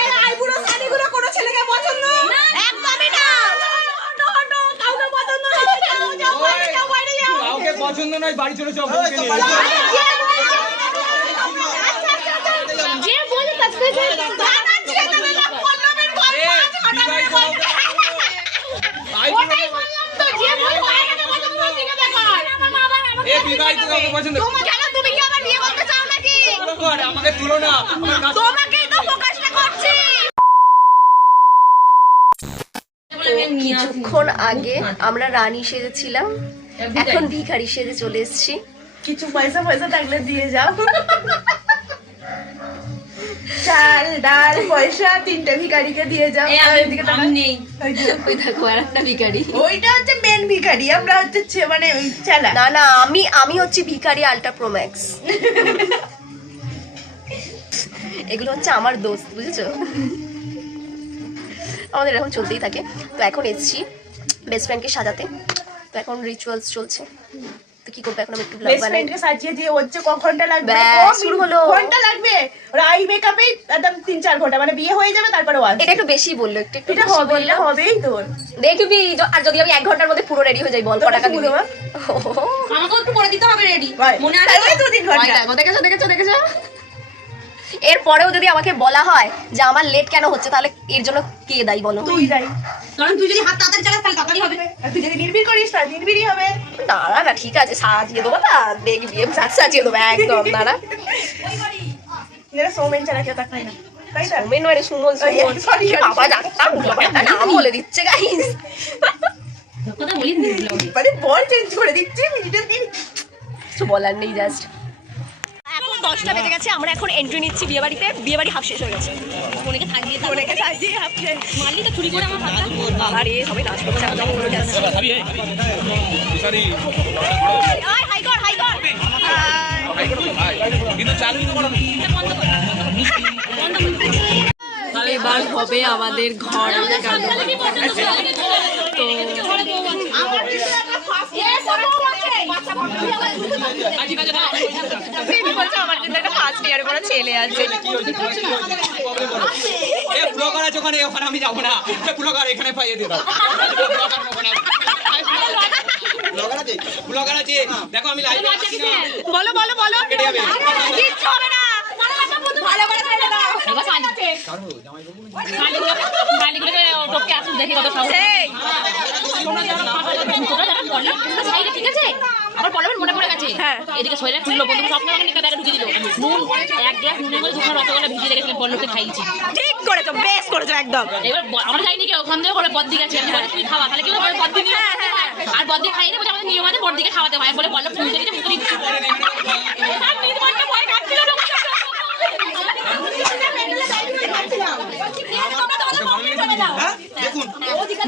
এই আইবুড়ো শাড়িগুলো কোনো ছেলেকে পছন্দ একদমই না। কাউকে পছন্দ না, যাও বাইরে যাও। কাউকে পছন্দ নয়, বাড়ি চলে যাও বউকে নিয়ে। যে বলে তাকে দাদা ছেড়ে দেবে না, পল্লবের গল্প আছে হঠাৎ করে। ওটাই বললাম তো, যে বলে বাইরে পছন্দ না ঠিক আছে কর। এ বিবাহিত কাউকে পছন্দ। কেন তুমি কি আবার বিয়ে করতে চাও নাকি? আমাকে তুলো না, আমার কাছে তোমাকেই তো ফোকাসটা করছি। কিছুক্ষণ আগে আমরা রানী সেজেছিলাম, এখন ভিখারি সেজে চলে এসেছি। কিছু পয়সা থাকলে দিয়ে যাও। চাল ডাল পয়সা তিনটে ভিখারিকে দিয়ে যাও। ওইদিকে টাকা নেই। ওই দেখো আর একটা ভিখারি। ওইটা হচ্ছে মেন ভিখারি, আমরা হচ্ছে মানে ওই চালা। না না, আমি হচ্ছে ভিখারি আল্ট্রা প্রো ম্যাক্স। এগুলো হচ্ছে আমার দোস্ত, বুঝেছো? আমাদের এখন চলতেই থাকে। তো এখন এসেছি বেস্ট ফ্রেন্ডকে সাজাতে। তো এখন রিচুয়ালস চলছে। তো কি করবো এখন? আমি একটু ব্লগ বেস্ট বানাই। ফ্রেন্ডকে সাজিয়ে দিয়ে হচ্ছে ক ঘন্টা লাগবে? ব্যাস, শুরু হলো। ঘন্টা লাগবে? ওর আই মেকআপেই একদম 3-4 ঘন্টা, মানে বিয়ে হয়ে যাবে তারপরে ওয়াজ। এটা একটু বেশি বললো, একটু এটা বেশি হবে, বললো। এটা হবেই তোর। দেখবি, আর যদি আমি 1 ঘন্টার মধ্যে পুরো রেডি হয়ে যাই, বল কত টাকা দিবি? আমাকে একটু করে দিতে হবে রেডি। মনে আছে? ওই 2-3 ঘন্টা। দেখেছো? এরপরেও যদি আমাকে বলা হয় যে আমার লেট কেন হচ্ছে, তাহলে এর জন্য কে দায়ী বলো? তুই যাই। কারণ তুই যদি হাত তাড়াতাড়ি চালাস তাহলে তাড়াতাড়ি হবে। আর তুই যদি নির্ভীর করিস তাহলে নির্ভীরই হবে। না ঠিক আছে, সাজিয়ে দেবো না, দেখবি সাজিয়ে দেবো একদম। দাঁড়া, এরা সৌমেন ছাড়া কেউ তাকায় না, তাই না? সুমন নয় রে, সুমন। Sorry. বাবা ডাক্তার নাম বলে দিচ্ছে গাইস। কথা বলিস নি মানে বল চেঞ্জ করে দিচ্ছি মিনিটের দিন। কিছু বলার নেই, জাস্ট এখন 10টা বেজে গেছে। আমরা এখন এন্ট্রি নিচ্ছি বিয়ে বাড়িতে। বিয়ে বাড়ি হাফ শেষ হয়ে গেছে। ফোনকে থাকিয়ে অনেকে সাজিয়ে হাফ শেষ। মারলি তো চুরি করে আমার হাতটা। আরে সবাই নাচ করছে, একদম করে যাচ্ছে। হাই কর কিন্তু চালু করো। এবার হবে আমাদের ঘর লাগানো। তো আমার জন্য একটা ফার্স্ট ইয়ারে পড়া ছেলে আছে। ব্লগার আছে ওখানে, ওখানে আমি যাবো না। ব্লগার এখানে পাইয়ে দিও। ব্লগার আছে, দেখো আমি লাইভে আছি না। বলো কেটে যাবে। কিচ্ছু হবে না। ভালো করে ছেড়ে দাও। ঠিক আছে, আবার পড়াবেন মনে পড়ে গেছে। হ্যাঁ। এদিকে শরীরে তুললো বন্ধু সবসময় আমাকে ব্যাগে ঢুকিয়ে দিল। নুন 1 গ্লাস নুনের মধ্যে দুটো রসগোল্লা ভিজিয়ে রেখেছিলেন, পল্লবকে খাইয়েছি। ঠিক করেছো, বেশ করেছো একদম। এবার আমরা যাইনি কি ওখান থেকে করে বদ্দি গেছে, আমি বলি তুই খাওয়া, তাহলে কি হবে বদ্দি নিয়ে আর বদ্দি খাইয়ে বলছে আমাদের নিয়ম আছে বদ্দিকে খাওয়াতে হয় বলে বললো ফুল দিতে মুখে দিচ্ছি।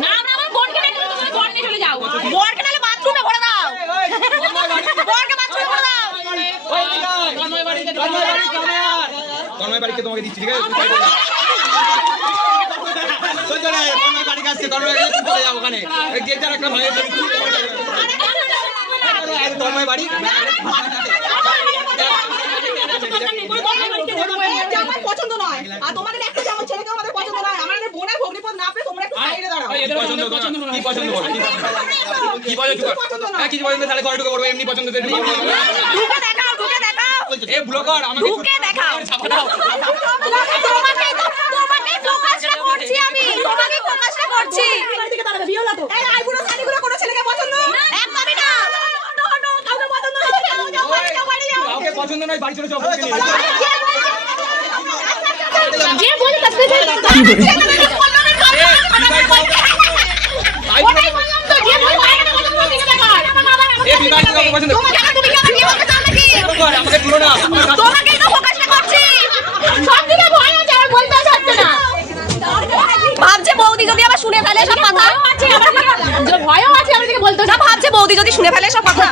না আমরা আমার বোনকে দেখে তুমি বোন নিয়ে চলে যাও। বরকে নালে বাথরুমে ভরে দাও। বরকে বাথরুমে ভরে দাও। তন্ময় বাড়িকে তোমাকে দিচ্ছি, ঠিক আছে? তন্ময় বাড়ি কাছে তন্ময় চলে যাও ওখানে। যে যার একটা ভাই তন্ময় বাড়ি আমার পছন্দ নয়, আর তোমাদের একটা যেমন ছেলেকে আমাদের পছন্দ নয়। আমাদের বোনের ভগ্নিপদ না পেয়ে তোমরা একটু সাইডে দাঁড়াও। কি পছন্দ করো? কি পছন্দ? কি পছন্দ? তাহলে ঘরে ঢুকে পড়বো। এমনি পছন্দ ঢুকে দেখাও। এ ব্লগার আমাকে ঢুকে দেখাও। তোমাকে ফোকাসটা করছি আমি। তোমাকে ফোকাসটা করছি। দিকে দাঁড়াবে, বিয়ে হলো তো। এই আইবুড়ো শাড়িগুলো কোনো ছেলেকে পছন্দ একদমই না। কাউকে পছন্দ না, যাও বাইরে যাও। কাউকে পছন্দ নয়, বাড়ি চলে যাও বউকে নিয়ে। যে বলে তাকে ওটাই বললাম তো, যে বলে বাইরে পছন্দ না ঠিক আছে কর। এ বিবাহিত কাউকে পছন্দ। তুমি কি আবার বিয়ে করতে চাও নাকি? আমাকে তুলো না, আমার কাছে তোমাকেই তো ফোকাসটা করছি। সব দিকে ভয় আছে, আর বলতে পারছে না। ভাবছে বৌদি যদি আবার শুনে ফেলে সব কথা। যে ভয়ও আছে, আমি দিকে বলতে না, ভাবছে বৌদি যদি শুনে ফেলে সব কথা।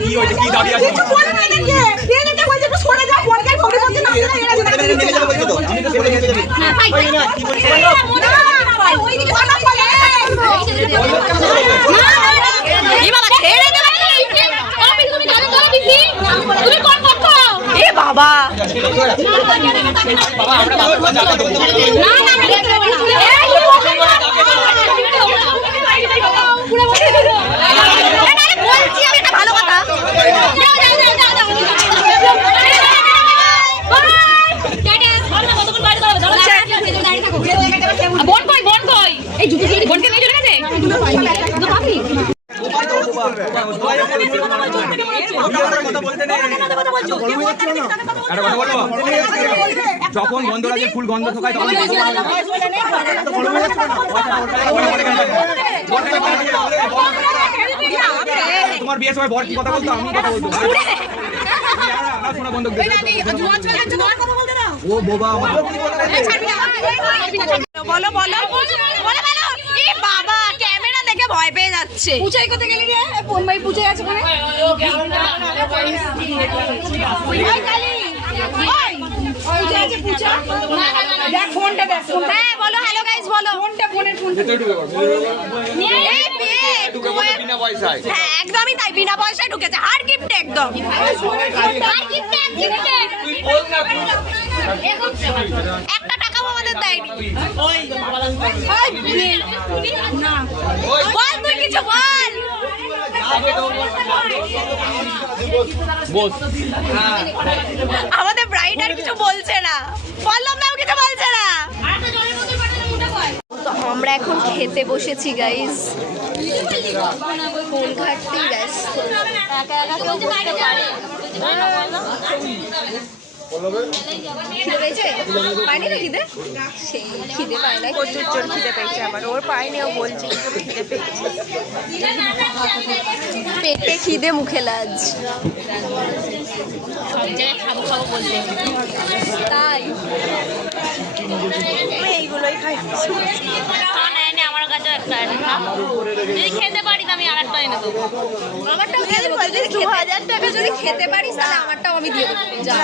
কি হয়েছে, কি দাবি আছে? বলে নাই নাকি? বিয়ে দিতে বলছে একটু সরে যাও, বোনকে ভগ্নিপদ না পেলে এরা যেটা করে দিচ্ছে। ওইদিকে সামনে বলে। কি বাবা ছেড়ে দে। তুমি কোন করছো? এ বাবা, বাবা আমরা বাবা জায়গা দেবো ভালো কথা বোন কই বোন কই এই জুতো জুতো বোনকে নিয়ে চলে গেছে তো পাবি যখন গন্ধ লাগে ফুল গন্ধ ঢোকায় তখন তোমার বিয়ের সময় বর কি কথা বলতো আমি কথা বলতো শোনা বন্ধ ও বোবা বলো বলো বাবা ক্যামেরা দেখে ভয় পেয়ে যাচ্ছে পুজাই কোথায় গেলি রে ফোন ভাই পুজাই আছে ওখানে দেখ ফোনটা দেখ হ্যাঁ বলো হ্যালো গাইস বলো ফোনটা ফোনের ফোন বিনা পয়সায় হ্যাঁ একদমই তাই বিনা পয়সায় ঢুকেছে আর গিফট একদম একটা টাকাও আমাদের দেয়নি বল তুই কিছু বল আমাদের ব্রাইড আর কিছু বলছে না বললাম না কিছু বলছে না তো আমরা এখন খেতে বসেছি গাইস কোন ঘাটতি গাইস একা একা কেউ বসতে পারে খিদে পেয়েছে পায়নি না খিদে সেই খিদে পায় না প্রচুর জোর খিদে পেয়েছে আমার ওর পায়নি ও বলছে খিদে পেয়েছে পেটে খিদে মুখে লাজ সব জায়গায় খাবো খাবো বলতে তাই এইগুলোই খাই আমার কাছে একটা যদি খেতে পারি আমি আর একটা এনে দেবো আমারটাও দিয়ে দেবো যদি 2000 টাকা যদি খেতে পারিস তাহলে আমারটাও আমি দিয়ে দেবো যা